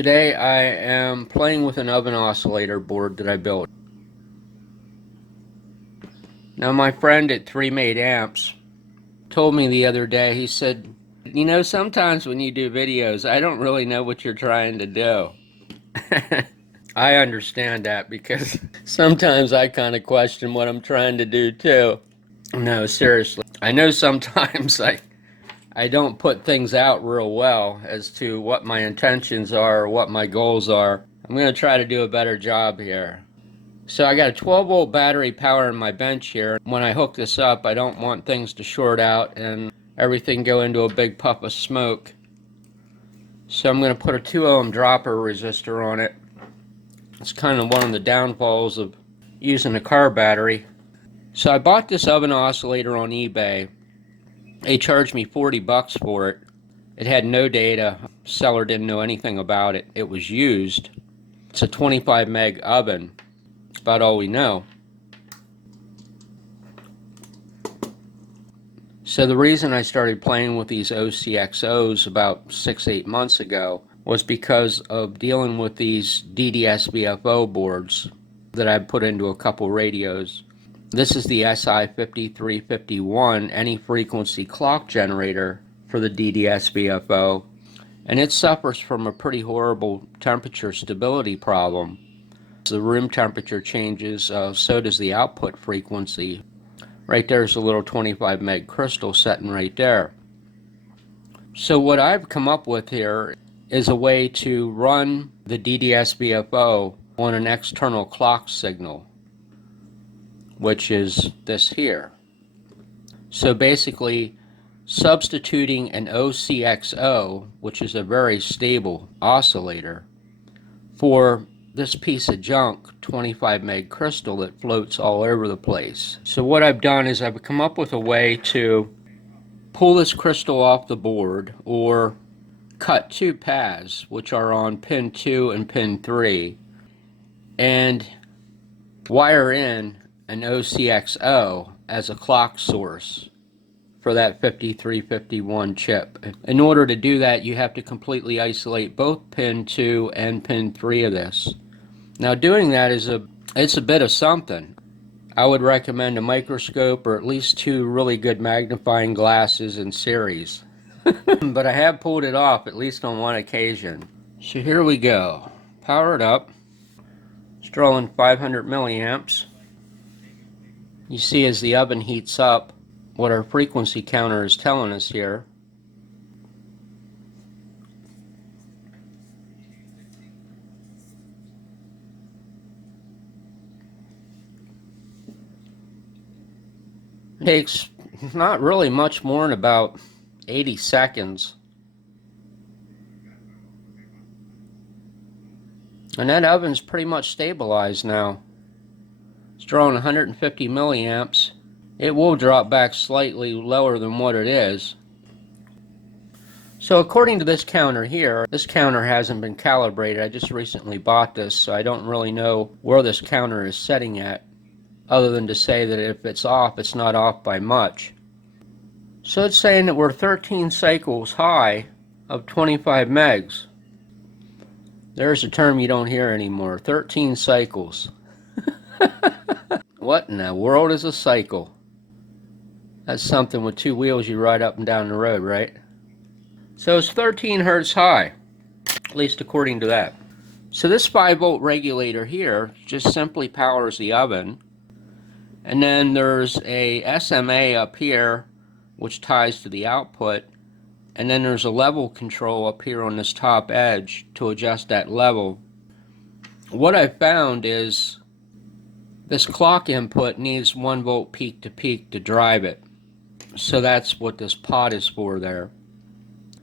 Today I am playing with an oven oscillator board that I built. Now my friend at 3 Made Amps told me the other day, he said, you know, sometimes when you do videos, I don't really know what you're trying to do. I understand that because sometimes I kind of question what I'm trying to do too. No, seriously. I know sometimes I don't put things out real well as to what my intentions are or what my goals are. I'm going to try to do a better job here. So I got a 12-volt battery powering my bench here. When I hook this up, I don't want things to short out and everything go into a big puff of smoke. So I'm going to put a 2 ohm dropper resistor on it. It's kind of one of the downfalls of using a car battery. So I bought this oven oscillator on eBay. They charged me 40 bucks for it. It had no data. Seller didn't know anything about it. It was used. It's a 25 meg oven. That's about all we know. So the reason I started playing with these ocxos about 6-8 months ago was because of dealing with these DDS-VFO boards that I put into a couple radios. This is the SI5351 any frequency clock generator for the DDS-VFO, and it suffers from a pretty horrible temperature stability problem. The room temperature changes, so does the output frequency. Right there's a little 25 meg crystal sitting right there. So what I've come up with here is a way to run the DDS-VFO on an external clock signal, which is this here. So basically substituting an ocxo, which is a very stable oscillator, for this piece of junk 25 meg crystal that floats all over the place. So what I've done is I've come up with a way to pull this crystal off the board or cut 2 paths, which are on pin 2 and pin 3, and wire in an ocxo as a clock source for that 5351 chip. In order to do that, you have to completely isolate both pin 2 and pin 3 of this. Now doing that it's a bit of something. I would recommend a microscope or at least 2 really good magnifying glasses in series. But I have pulled it off at least on one occasion. So here we go. Power it up. It's drawing 500 milliamps. You see as the oven heats up what our frequency counter is telling us here. It takes not really much more than about 80 seconds. And that oven's pretty much stabilized now. It's drawing 150 milliamps. It will drop back slightly lower than what it is. So according to this counter here, this counter hasn't been calibrated. I just recently bought this, so I don't really know where this counter is setting at, other than to say that if it's off, it's not off by much. So it's saying that we're 13 cycles high of 25 megs. There's a term you don't hear anymore, 13 cycles. What in the world is a cycle? That's something with 2 wheels you ride up and down the road, right? So it's 13 hertz high, at least according to that. So this 5-volt regulator here just simply powers the oven. And then there's a SMA up here which ties to the output. And then there's a level control up here on this top edge to adjust that level. What I found is this clock input needs 1 volt peak to peak to drive it. So that's what this pot is for there.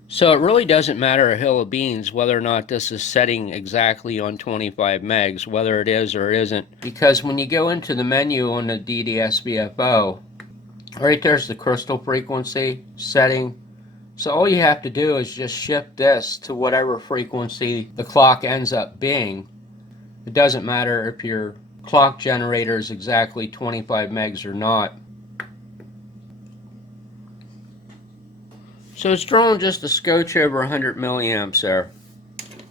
So it really doesn't matter a hill of beans whether or not this is setting exactly on 25 megs, whether it is or isn't. Because when you go into the menu on the DDS-VFO, right there's the crystal frequency setting. So all you have to do is just shift this to whatever frequency the clock ends up being. It doesn't matter if your clock generator is exactly 25 megs or not. So it's drawing just a scotch over 100 milliamps there.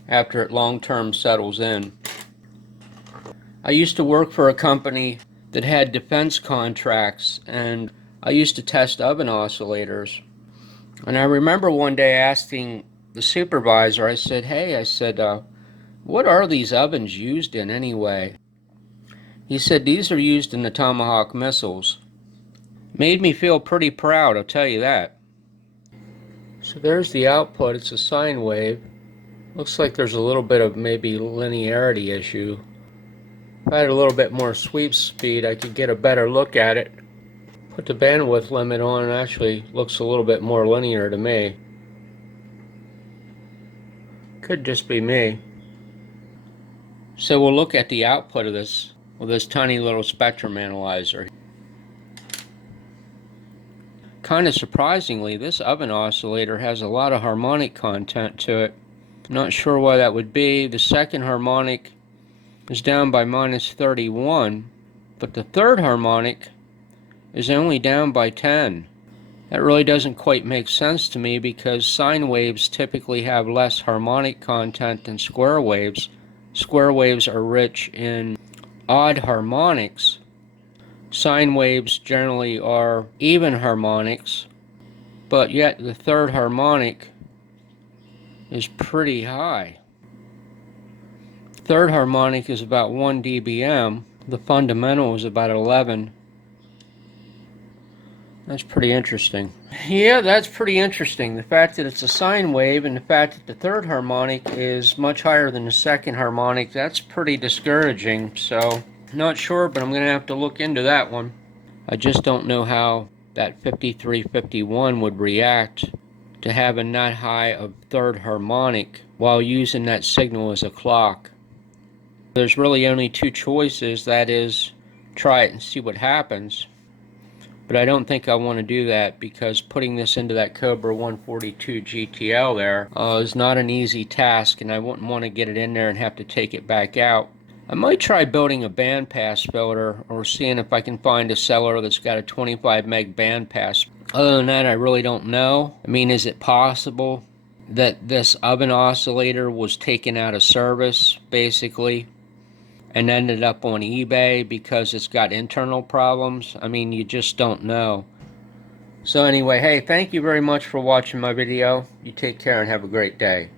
after it long-term settles in. I used to work for a company that had defense contracts, and I used to test oven oscillators. And I remember one day asking the supervisor, I said, hey, what are these ovens used in anyway? He said, these are used in the Tomahawk missiles. Made me feel pretty proud, I'll tell you that. So there's the output. It's a sine wave. Looks like there's a little bit of maybe linearity issue. If I had a little bit more sweep speed, I could get a better look at it. Put the bandwidth limit on, and actually looks a little bit more linear to me. Could just be me. So we'll look at the output of this with this tiny little spectrum analyzer. Kind of surprisingly, this oven oscillator has a lot of harmonic content to it. Not sure why that would be. The second harmonic is down by -31, but the third harmonic is only down by 10. That really doesn't quite make sense to me, because sine waves typically have less harmonic content than square waves. Square waves are rich in odd harmonics. Sine waves generally are even harmonics, but yet the third harmonic is pretty high. Third harmonic is about 1 dBm. The fundamental is about 11. That's pretty interesting. Yeah, that's pretty interesting. The fact that it's a sine wave and the fact that the third harmonic is much higher than the second harmonic, that's pretty discouraging. So, not sure, but I'm going to have to look into that one. I just don't know how that 5351 would react to having that high of third harmonic while using that signal as a clock. There's really only two choices, that is, try it and see what happens. But I don't think I want to do that, because putting this into that Cobra 142 GTL there is not an easy task, and I wouldn't want to get it in there and have to take it back out. I might try building a bandpass filter, or seeing if I can find a seller that's got a 25 meg bandpass. Other than that, I really don't know. I mean, is it possible that this oven oscillator was taken out of service, basically, and ended up on eBay because it's got internal problems? I mean, you just don't know. So anyway, hey, thank you very much for watching my video. You take care and have a great day.